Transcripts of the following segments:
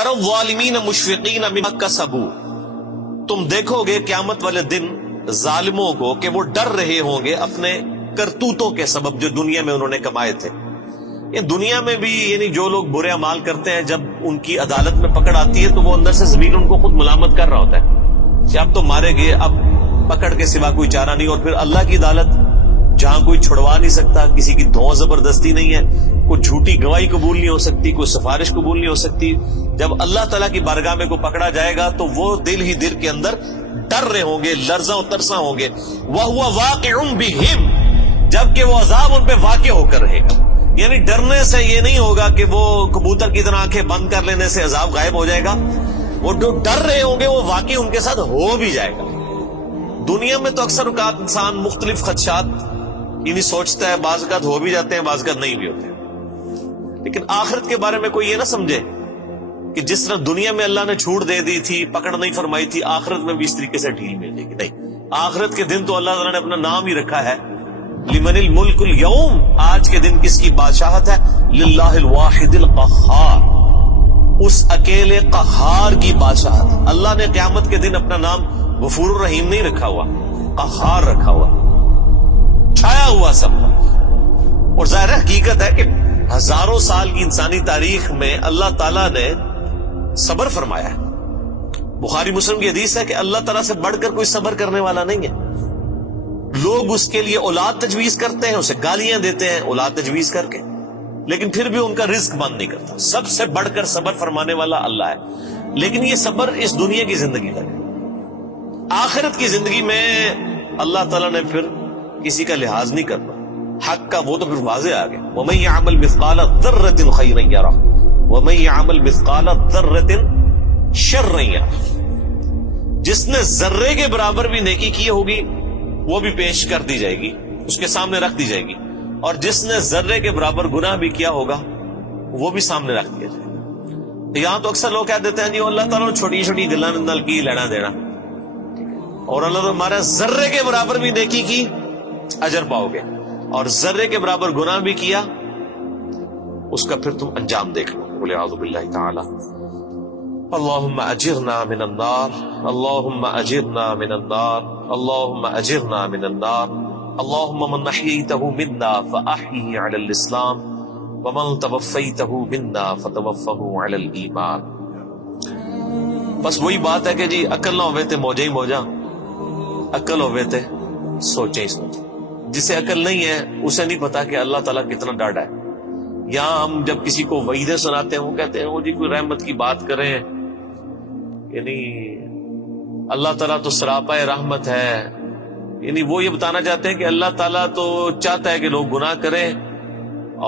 ترى الظالمین مشفقین مما کسبوا، تم دیکھو گے قیامت والے دن ظالموں کو کہ وہ ڈر رہے ہوں گے اپنے کرتوتوں کے سبب جو دنیا میں انہوں نے کمائے تھے۔ یہ دنیا میں بھی یعنی جو لوگ برے اعمال کرتے ہیں جب ان کی عدالت میں پکڑ آتی ہے تو وہ اندر سے ضمیر ان کو خود ملامت کر رہا ہوتا ہے کہ اب تو مارے گئے، اب پکڑ کے سوا کوئی چارہ نہیں۔ اور پھر اللہ کی عدالت جہاں کوئی چھڑوا نہیں سکتا، کسی کی دھوں زبردستی نہیں ہے، کوئی جھوٹی گواہی قبول نہیں ہو سکتی، کوئی سفارش قبول نہیں ہو سکتی، جب اللہ تعالیٰ کی بارگاہ میں کوئی پکڑا جائے گا تو وہ دل ہی دل کے اندر ڈر رہے ہوں گے، لرزاں و ترساں ہوں گے۔ وَهُوَ وَاقِعٌ بِهِمْ، جبکہ وہ عذاب ان پہ واقع ہو کر رہے گا۔ یعنی ڈرنے سے یہ نہیں ہوگا کہ وہ کبوتر کی طرح آنکھیں بند کر لینے سے عذاب غائب ہو جائے گا، وہ جو ڈر رہے ہوں گے وہ واقعی ان کے ساتھ ہو بھی جائے گا۔ دنیا میں تو اکثر اوقات انسان مختلف خدشات یعنی سوچتا ہے، بعض اوقات ہو بھی جاتے ہیں، بعض اوقات نہیں بھی ہوتے ہیں، لیکن آخرت کے بارے میں کوئی یہ نہ سمجھے کہ جس طرح دنیا میں اللہ نے چھوٹ دے دی تھی، پکڑ نہیں فرمائی تھی، آخرت میں بھی اس طریقے سے ڈھیل مل جائے گی۔ نہیں، آخرت کے دن تو اللہ تعالیٰ نے اپنا نام ہی رکھا ہے، لمن الملک اليوم، آج کے دن کس کی بادشاہت ہے؟ للہ الواحد القہار، اس اکیلے قہار کی بادشاہت۔ اللہ نے قیامت کے دن اپنا نام غفور الرحیم نہیں رکھا ہوا، قہار رکھا ہوا، چھایا ہوا سب پر۔ اور ظاہر حقیقت ہے کہ ہزاروں سال کی انسانی تاریخ میں اللہ تعالیٰ نے صبر فرمایا ہے۔ بخاری مسلم کی حدیث ہے کہ اللہ تعالیٰ سے بڑھ کر کوئی صبر کرنے والا نہیں ہے۔ لوگ اس کے لیے اولاد تجویز کرتے ہیں، اسے گالیاں دیتے ہیں اولاد تجویز کر کے، لیکن پھر بھی ان کا رزق بند نہیں کرتا۔ سب سے بڑھ کر صبر فرمانے والا اللہ ہے، لیکن یہ صبر اس دنیا کی زندگی تک ہے۔ آخرت کی زندگی میں اللہ تعالیٰ نے پھر کسی کا لحاظ نہیں کرنا، حق کا وہ تو پھر واضح آ گیا۔ وَمَن يَعْمَلْ مِثْقَالَ ذَرَّةٍ خَيْرًا يَرَهُ وَمَن يَعْمَلْ مِثْقَالَ ذَرَّةٍ شَرًّا يَرَهُ، جس نے ذرے کے برابر بھی نیکی کی ہوگی وہ بھی پیش کر دی جائے گی، اس کے سامنے رکھ دی جائے گی، اور جس نے ذرے کے برابر گناہ بھی کیا ہوگا وہ بھی سامنے رکھ دیا جائے گا۔ یہاں تو اکثر لوگ کہہ دیتے ہیں جی اللہ تعالیٰ نے چھوٹی چھوٹی گلاں نال کی لینا دینا، اور اللہ تعالیٰ ہمارا ذرے کے برابر بھی نیکی کی اجر پاؤ گے، اور ذرے کے برابر گناہ بھی کیا اس کا پھر تم انجام دیکھ لو۔ بولے اعوذ باللہ تعالی اللہم اجرنا من النار، اللہم اجرنا من النار، اللہم اجرنا من النار، اللہم من احییتہ منا فاحیہ علی الاسلام ومن توفیتہ منا فتوفہ علی الایمان۔ بس وہی بات ہے کہ جی عقل نہ ہوئے تے موجہ ہی موجہ، عقل ہوئے تے سوچیں ہی سوچیں۔ جسے عقل نہیں ہے اسے نہیں پتا کہ اللہ تعالیٰ کتنا ڈاڈا ہے۔ یہاں ہم جب کسی کو وعیدیں سناتے ہیں وہ کہتے ہیں وہ جی کوئی رحمت کی بات کریں، یعنی اللہ تعالیٰ تو سراپا رحمت ہے، یعنی وہ یہ بتانا چاہتے ہیں کہ اللہ تعالیٰ تو چاہتا ہے کہ لوگ گناہ کریں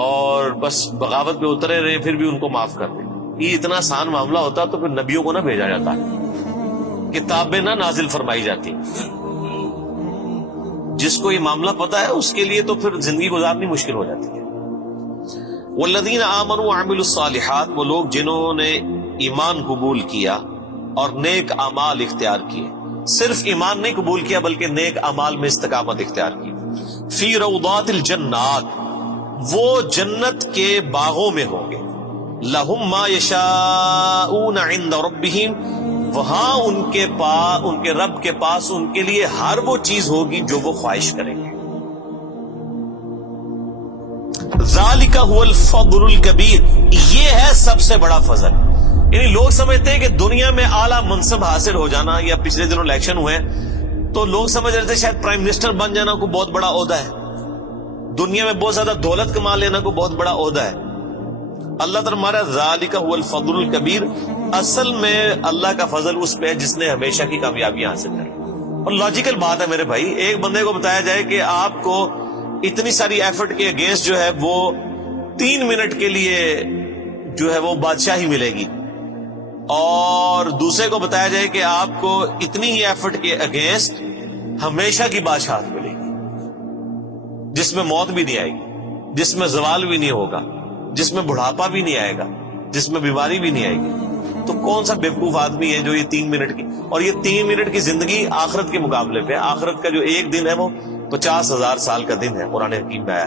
اور بس بغاوت پہ اترے رہے پھر بھی ان کو معاف کر دیں۔ یہ اتنا آسان معاملہ ہوتا تو پھر نبیوں کو نہ بھیجا جاتا، کتابیں نہ نازل فرمائی جاتی۔ جس کو یہ معاملہ پتا ہے اس کے لیے تو پھر زندگی گزارنی مشکل ہو جاتی ہے۔ والذین آمنوا وعملوا الصالحات، وہ لوگ جنہوں نے ایمان قبول کیا اور نیک اعمال اختیار کیے، صرف ایمان نہیں قبول کیا بلکہ نیک اعمال میں استقامت اختیار کی۔ فی روضات الجنات، وہ جنت کے باغوں میں ہوں گے، لہم ما یشاءون عند ربہم، وہاں ان کے رب کے پاس ان کے لیے ہر وہ چیز ہوگی جو وہ خواہش کریں گے۔ ذالک هو الفضل الکبیر، یہ ہے سب سے بڑا فضل۔ یعنی لوگ سمجھتے ہیں کہ دنیا میں اعلیٰ منصب حاصل ہو جانا، یا پچھلے دنوں الیکشن ہوئے تو لوگ سمجھ رہے تھے شاید پرائم منسٹر بن جانا کوئی بہت بڑا عہدہ ہے، دنیا میں بہت زیادہ دولت کما لینا کوئی بہت بڑا عہدہ ہے۔ اللہ تعالیٰ ہمارا ذالک هو الفضل الکبیر، اصل میں اللہ کا فضل اس پہ ہے جس نے ہمیشہ کی کامیابی حاصل کر۔ اور لاجیکل بات ہے میرے بھائی، ایک بندے کو بتایا جائے کہ آپ کو اتنی ساری ایفرٹ کے اگینسٹ جو ہے وہ 3 منٹ کے لیے جو ہے وہ بادشاہی ملے گی، اور دوسرے کو بتایا جائے کہ آپ کو اتنی ہی ایفرٹ کے اگینسٹ ہمیشہ کی بادشاہت ملے گی، جس میں موت بھی نہیں آئے گی، جس میں زوال بھی نہیں ہوگا، جس میں بڑھاپا بھی نہیں آئے گا، جس میں بیماری بھی نہیں آئے گی، تو کون سا بیوقوف آدمی ہے جو یہ 3 منٹ کی، اور یہ 3 منٹ کی زندگی آخرت کے مقابلے پہ، آخرت کا جو ایک دن ہے وہ 50,000 سال کا دن ہے، قرآن حکیم میں آیا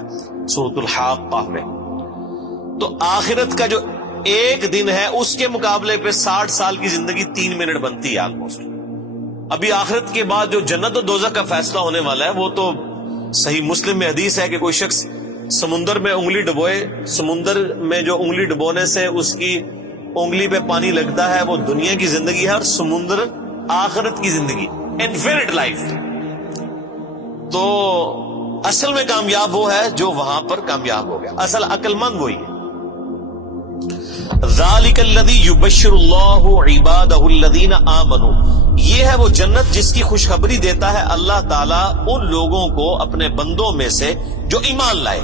سورۃ الحاقہ میں۔ تو آخرت کا جو ایک دن ہے، اس کے مقابلے پہ 60 سال کی زندگی 3 منٹ بنتی ہے آلموسٹ۔ ابھی آخرت کے بعد جو جنت و دوزخ کا فیصلہ ہونے والا ہے وہ تو صحیح مسلم میں حدیث ہے کہ کوئی شخص سمندر میں انگلی ڈبوئے، سمندر میں جو انگلی ڈبونے سے اس کی انگلی پہ پانی لگتا ہے وہ دنیا کی زندگی ہے، اور سمندر آخرت کی زندگی، انفینٹ لائف۔ تو اصل میں کامیاب وہ ہے جو وہاں پر کامیاب ہو گیا، اصل عقل مند وہی ہے۔ ذالک الذی یبشر اللہ عبادہ الذین آمنوا، یہ ہے وہ جنت جس کی خوشخبری دیتا ہے اللہ تعالیٰ ان لوگوں کو اپنے بندوں میں سے جو ایمان لائے،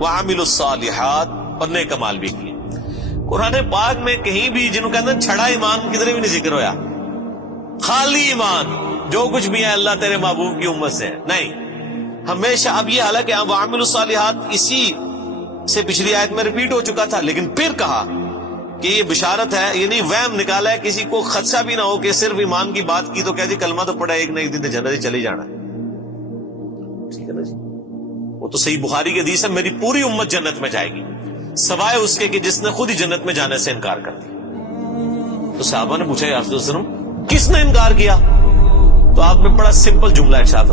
وعملوا الصالحات، اور نیک اعمال بھی کیے۔ قرآن پاک میں کہیں بھی جنہوں کہتے ہیں چھڑا ایمان کدھر بھی نہیں ذکر ہوا، خالی ایمان، جو کچھ بھی ہے اللہ تیرے محبوب کی امت سے ہے، نہیں، ہمیشہ۔ اب یہ حالانکہ وعملوا الصالحات اسی سے پچھلی آیت میں ریپیٹ ہو چکا تھا، لیکن پھر کہا کہ یہ بشارت ہے، یعنی وہم نکالا ہے، کسی کو خدشہ بھی نہ ہو کہ صرف ایمان کی بات کی تو کہہ دی کلمہ تو پڑھا ایک نہ ایک دن تو جنت ہی چلی جانا، ٹھیک ہے نا جی؟ وہ تو صحیح بخاری کی حدیث ہے، میری پوری امت جنت میں جائے گی سوائے اس کے کہ جس نے خود ہی جنت میں جانے سے انکار کر دیا۔ تو صحابہ نے پوچھا یا رسول اللہ صلی اللہ علیہ وسلم کس نے انکار کیا؟ تو آپ نے بڑا سمپل جملہ ارشاد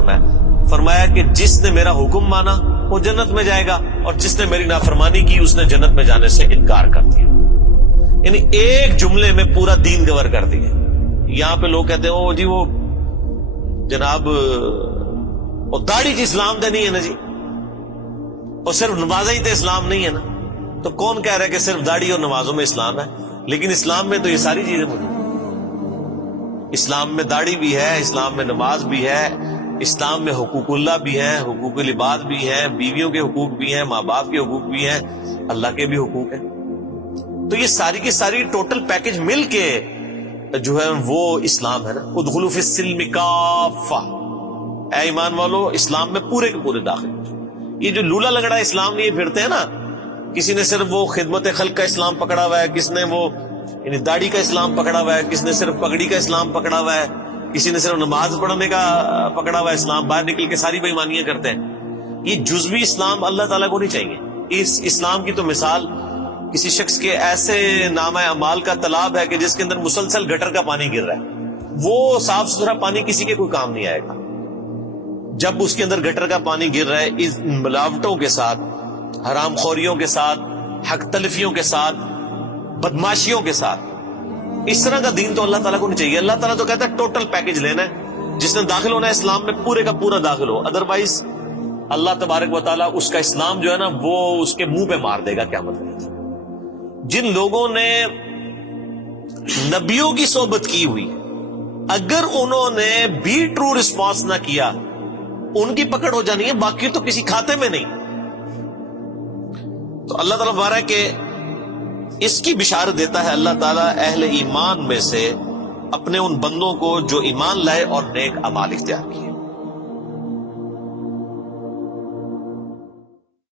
فرمایا کہ جس نے میرا حکم مانا وہ جنت میں جائے گا، اور جس نے میری نافرمانی کی اس نے جنت میں جانے سے انکار کر دیا۔ یعنی ایک جملے میں پورا دین کور کر دیا۔ یہاں پہ لوگ کہتے ہیں او جی وہ جناب وہ داڑھی کی اسلام تو نہیں ہے نا جی، اور صرف نمازیں ہی تو اسلام نہیں ہے نا، تو کون کہہ رہا ہے کہ صرف داڑھی اور نمازوں میں اسلام ہے؟ لیکن اسلام میں تو یہ ساری چیزیں موجود ہیں۔ اسلام میں داڑھی بھی ہے، اسلام میں نماز بھی ہے، اسلام میں حقوق اللہ بھی ہیں، حقوق العباد بھی ہیں، بیویوں کے حقوق بھی ہیں، ماں باپ کے حقوق بھی ہیں، اللہ کے بھی حقوق ہیں۔ تو یہ ساری کی ساری ٹوٹل پیکج مل کے جو ہے وہ اسلام ہے نا۔ ادخلوا فی السلم کافہ، اے ایمان والو اسلام میں پورے کے پورے داخل۔ یہ جو لولا لنگڑا اسلام لیے پھرتے ہیں نا، کسی نے صرف وہ خدمت خلق کا اسلام پکڑا ہوا ہے، کس نے وہ یعنی داڑھی کا اسلام پکڑا ہوا ہے، کس نے صرف پگڑی کا اسلام پکڑا ہوا ہے، کسی نے صرف نماز پڑھنے کا پکڑا ہوا ہے اسلام، باہر نکل کے ساری بے ایمانیاں کرتے ہیں۔ یہ جزوی اسلام اللہ تعالیٰ کو نہیں چاہیے۔ اس اسلام کی تو مثال کسی شخص کے ایسے نامہ اعمال کا تالاب ہے کہ جس کے اندر مسلسل گٹر کا پانی گر رہا ہے، وہ صاف ستھرا پانی کسی کے کوئی کام نہیں آئے گا۔ جب اس کے اندر گٹر کا پانی گر رہا ہے اس ملاوٹوں کے ساتھ، حرام خوریوں کے ساتھ، حق تلفیوں کے ساتھ، بدماشیوں کے ساتھ، اس طرح کا دین تو اللہ تعالیٰ کو نہیں چاہیے۔ اللہ تعالیٰ تو کہتا ہے ٹوٹل پیکج لینا ہے، جس نے داخل ہونا ہے اسلام میں پورے کا پورا داخل ہو، ادروائز اللہ تبارک و تعالیٰ اس کا اسلام جو ہے نا وہ اس کے منہ پہ مار دے گا قیامت میں۔ جن لوگوں نے نبیوں کی صحبت کی ہوئی، اگر انہوں نے بھی ٹرو رسپانس نہ کیا ان کی پکڑ ہو جانی ہے، باقی تو کسی کھاتے میں نہیں۔ تو اللہ تعالیٰ بارہ کہ اس کی بشارت دیتا ہے اللہ تعالیٰ اہل ایمان میں سے اپنے ان بندوں کو جو ایمان لائے اور نیک اعمال اختیار کیے۔